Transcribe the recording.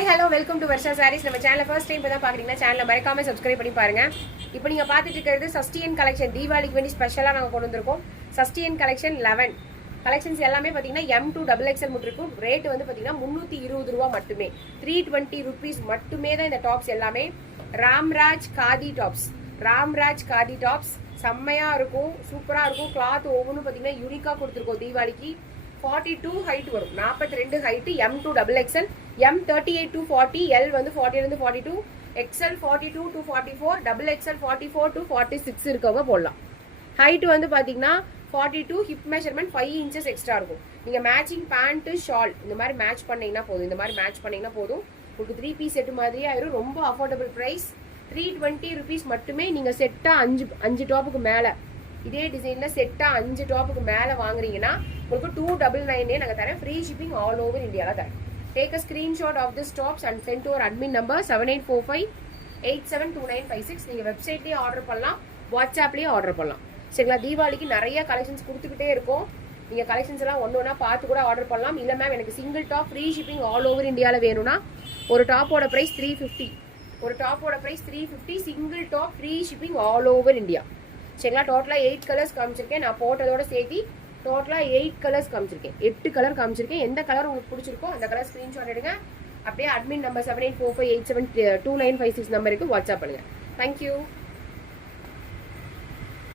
Hi hello welcome to Varsha Sarees. நம்ம channel first time இப்போ தான் பார்க்குறீங்கன்னா சேனலை மறக்காம சப்ஸ்கிரைப் பண்ணி பாருங்க. இப்போ நீங்கள் பார்த்துட்டு இருக்கிறது சஸ்டியன் கலெக்ஷன். தீபாவளிக்கு வேண்டி ஸ்பெஷலாக நாங்கள் கொண்டு வந்திருக்கோம். சஸ்டியன் கலெக்ஷன் 11 கலெக்ஷன்ஸ் எல்லாமே பார்த்தீங்கன்னா M2 XXL மட்டும் இருக்கும். ரேட் வந்து பார்த்தீங்கன்னா 320 ரூபா மட்டுமே, 320 ருபீஸ் மட்டுமே தான் இந்த டாப்ஸ் எல்லாமே. ராம்ராஜ் காதி டாப்ஸ், ராம்ராஜ் காதி டாப்ஸ் செம்மையாக இருக்கும், சூப்பராக இருக்கும். கிளாத் ஒவ்வொன்றும் பார்த்தீங்கன்னா யூனிக்காக கொடுத்துருக்கோம். தீபாவளிக்கு 42 ஹைட் வரும், 42 height, M2 XXL, M 38 to 40, L வந்து 40 இருந்து 42, XL 42 to 44, XXL 44 to 46 இருக்கவங்க போடலாம். ஹைட் வந்து பார்த்தீங்கன்னா 42, ஹிப் மெஷர்மெண்ட் 5 inches எக்ஸ்ட்ரா இருக்கும். நீங்கள் மேட்சிங் பேண்ட்டு ஷால் இந்த மாதிரி மேட்ச் பண்ணிங்கன்னா போதும், இந்த மாதிரி மேட்ச் பண்ணிங்கன்னா போதும். உங்களுக்கு 3 பீஸ் செட்டு மாதிரியே ஆயிரும். ரொம்ப அஃபோர்டபுள் ப்ரைஸ், 320 ருபீஸ் மட்டுமே. நீங்கள் செட்டாக அஞ்சு டாப்புக்கு மேலே இதே டிசைனில் செட்டாக 5 டாப்புக்கு மேலே வாங்குறீங்கன்னா உங்களுக்கு 299 நாங்கள் தரேன். ஃப்ரீ ஷிப்பிங் ஆல் ஓவர் இந்தியாவில் தரேன். Take a screenshot of this tops and send to our admin number 7845872956. நீங்கள் வெப்சைட்லேயே ஆர்டர் பண்ணலாம், வாட்ஸ்அப்லேயே ஆர்டர் பண்ணலாம். சரிங்களா? தீபாவளிக்கு நிறைய கலெக்ஷன்ஸ் கொடுத்துக்கிட்டே இருக்கும். நீங்கள் கலெக்ஷன்ஸ் எல்லாம் ஒன்று ஒன்றா பார்த்து கூட ஆர்டர் பண்ணலாம். இல்லை மேம் எனக்கு single top free shipping all over இந்தியாவில் வேணும்னா ஒரு டாப்போட ப்ரைஸ் 350, ஒரு டாப்போட price 350, single top free shipping all over India. சரிங்களா? டோட்டலாக 8 கலர்ஸ் காமிச்சிருக்கேன். நான் போட்டதோட சேர்த்து டோட்டலாக 8 கலர்ஸ் காமிச்சிருக்கேன், 8 கலர் காமிச்சிருக்கேன். எந்த கலர் உங்களுக்கு பிடிச்சிருக்கோ அந்த கலர் ஸ்க்ரீன்ஷாட் எடுங்க. அப்படியே அட்மின் நம்பர் 7845872956 நம்பருக்கு வாட்ஸ்அப் பண்ணுங்கள். தேங்க்யூ.